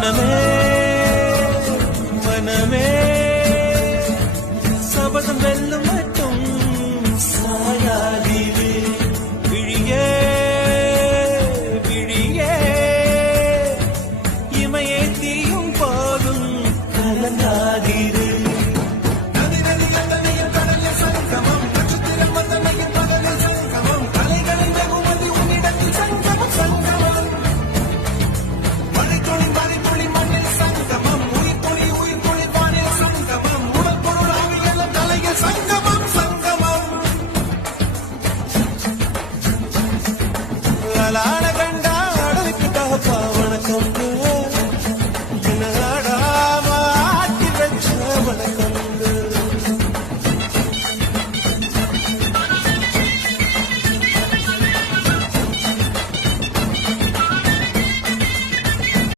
மனமே மனமே. சபதம் வெல்லும் மட்டும் சாயாதிலே விழியே விழியே. இமையே தீயும் போதும் கலந்தாய். la lá.